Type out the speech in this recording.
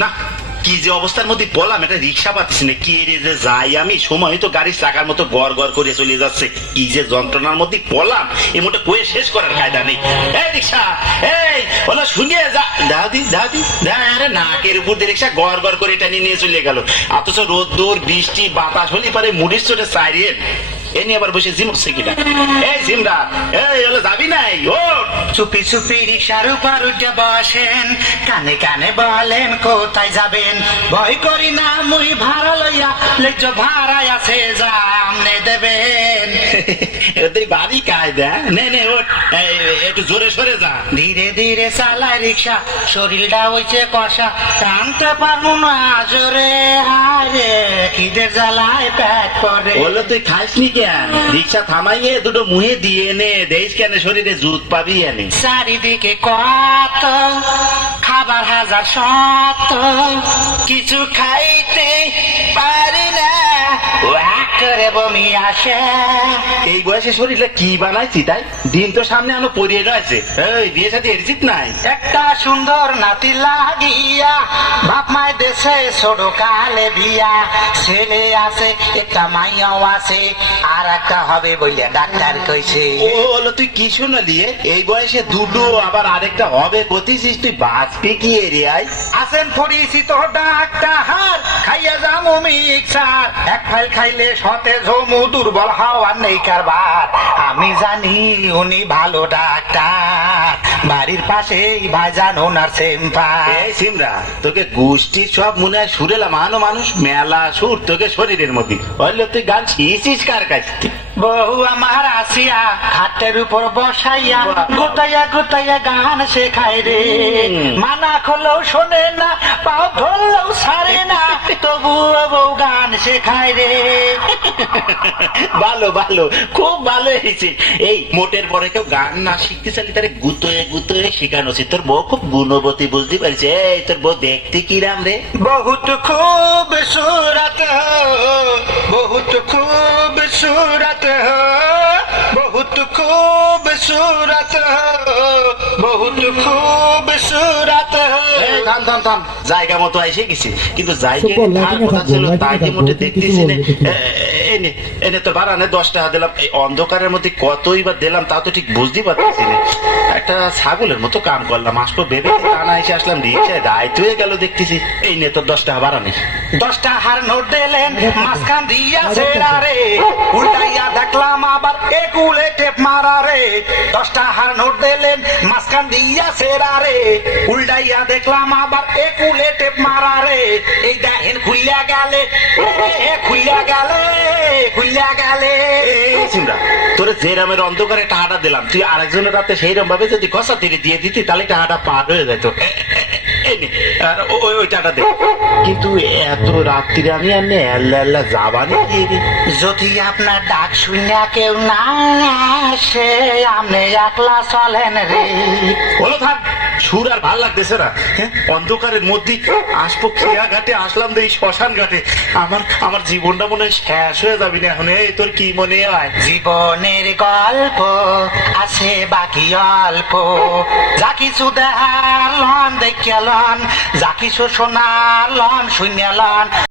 না কি যে অবস্থার মধ্যে বললাম, এটা রিক্সা পাচ্ছি না, কি রে যে যাই আমি, সময় তো গাড়ির চাকার মতো গড় গড় করে চলে যাচ্ছে, কি যে যন্ত্রণার মধ্যে পড়লাম, এ মোটে কয়ে শেষ করার কায়দা নেই। এই রিক্সা, এই ওলা শুনিয়ে যা, দাদি আরে নাকের উপর দিয়ে রিক্সা গড় গড় করে টানি নিয়ে চলে গেল, অথচ রোদ্দুর বৃষ্টি বাতাস হলে পারে মুড়ির চোটে চাইরেন এ নিয়ে আবার বসে জিমুকছে কিনা। এই জিমরা, এই হলো যাবি নাই? ও চুপি চুপি রিক্সার উপর উঠে বসেন, কানে কানে বলেন কোথায় যাবেন। ভয় করি না মুই ভাড়া লইয়া, লেজ ভাড়ায় আছে যা আমনে দেবেন। এদের বাড়ি কায়দা, নে ওঠ, একটু জোরে সরে যা। ধীরে ধীরে চালায় রিক্সা, শরীরটা হইছে কষা, টানতে পারবো না জোরে, হারে খিদের জ্বালায় পেট করে। বললো তুই খাসনি কেন? রিক্সা থামাইয়ে দুটো মুহে দিয়ে নে, দেশ কেন শরীরে জুত পাবি এনে। চারিদিকে কত খাবার হাজার শত, কিছু খাইতে পারি না, ওয়াক করে বমি আসে। এই বয়সে শরীরে কি বানাইছি তাই? দিন তো সামনে আলো পড়িয়ে রয়েছে, এই বিয়ে সাথে এরজিত নাই। একটা সুন্দর নাতি লাগিয়া, বাপ মায় দেশে ছোট কালে বিয়া, ছেলে আছে একটা মাইয়াও আছে, আর একটা হবে বইয়া ডাক্তার কইছে। ও হলো তুই কি শোনালি? এই বয়সে দুটো আবার আরেকটা হবে কতিছিস, তুই বাঁচবি কি এরে? আই আসেন পরিচিত ডাক্তার, খাইয়া যামু মিক্সার, এক ফাইল খাইলে সতেজ হমু, দুর্বল হওয়ার নেই কারবার। আমি জানি উনি ভালো ডাক্তার, বাড়ির পাশেই ভাইজান ওনার চেম্বার। এই সিমরা, তোকে গোষ্ঠীর সব মনে হয় সুরেলা মানুষ মেলা সুর তোকে শরীরের মধ্যে, হইলে তুই গান শিখিস কার কাছ থেকে? বহু আমার আসিয়া খাটের উপর বসাইয়া, গোটাইয়া গোটাইয়া গান শেখায় রে, মানা খোলেও শোনে না, পাও ধরলেও ছাড়ে না, তবুও বউ গান শেখায় রে। ভালো খুব ভালো হয়েছে। এই মোটের পরে কেউ গান না শিখতে চাইলে তারে গুতোয় শেখানো উচিত। তোর বউ খুব গুণবতী, বুঝতে পারছি। এই তোর বউ দেখতে কিরাম রে? বহুত খুব সুরত হো, বহুত খুব সুরত হো, বহুত খুব সুরত হো, বহুত খুব সুরত হো। থাম, জায়গা মতো এসে গেছি, কিন্তু জায়গা কথা ছিল তাই যে মোটে দেখতেছি না। এনে তোর বাড়ানে 10 টাকা দিলাম, এই অন্ধকারের মধ্যে কতই বা দিলাম তা তো ঠিক বুঝতে পারতেছি না। একটা ছাগলের মতো কাম করলাম, আসবো ভেবে টানা এসে আসলাম, রিক্সায় রাইত হয়ে গেল দেখতেছি। এই নে তোর 10 টাকা বাড়ানে। 10 টাকার নোট দিলেন, মাঝখান দিয়া ছেড়া রে, উল্টাইয়া দেখলাম আবার একুলে টেপ মারা রে। 10 টাকার নোট দিলেন, মাঝখান দিয়া ছেড়া রে, উল্টাইয়া দেখলাম আবার একুলে টেপ মারা রে। এই দেখেন খুইলা গেলে, খুইলা গেলে। এই সিমরা, তোরে যে রামের অন্ধকারে টাকাটা দিলাম, তুই আরেকজনের রাতে সেই রকম ভাবে যদি কষা তীরে দিয়ে দিতি, তাহলে টাকাটা পার হয়ে যেত। ওই টাকা দে। কিন্তু এত রাত্রিরে আমি আর আল্লাহ যাবানি কি রে? যদি আপনার ডাক শুনে কেউ না আসে, আপনি একলা চলেন রে। বলো থাক, সুর আর ভাল লাগতেছে না। অন্ধকারের মধ্যে আসবো খেয়া ঘাটে, আসলাম তো এই শ্মশান ঘাটে। আমার জীবনটা মনে হয় শেষ হয়ে যাবি না এখন। এই তোর কি মনে হয়? জীবনের গল্প আছে বাকি অল্প, যা কিছু দেখার লন দেখিয়া লন, যা কিছু শোনার লন শুনিয়া লন।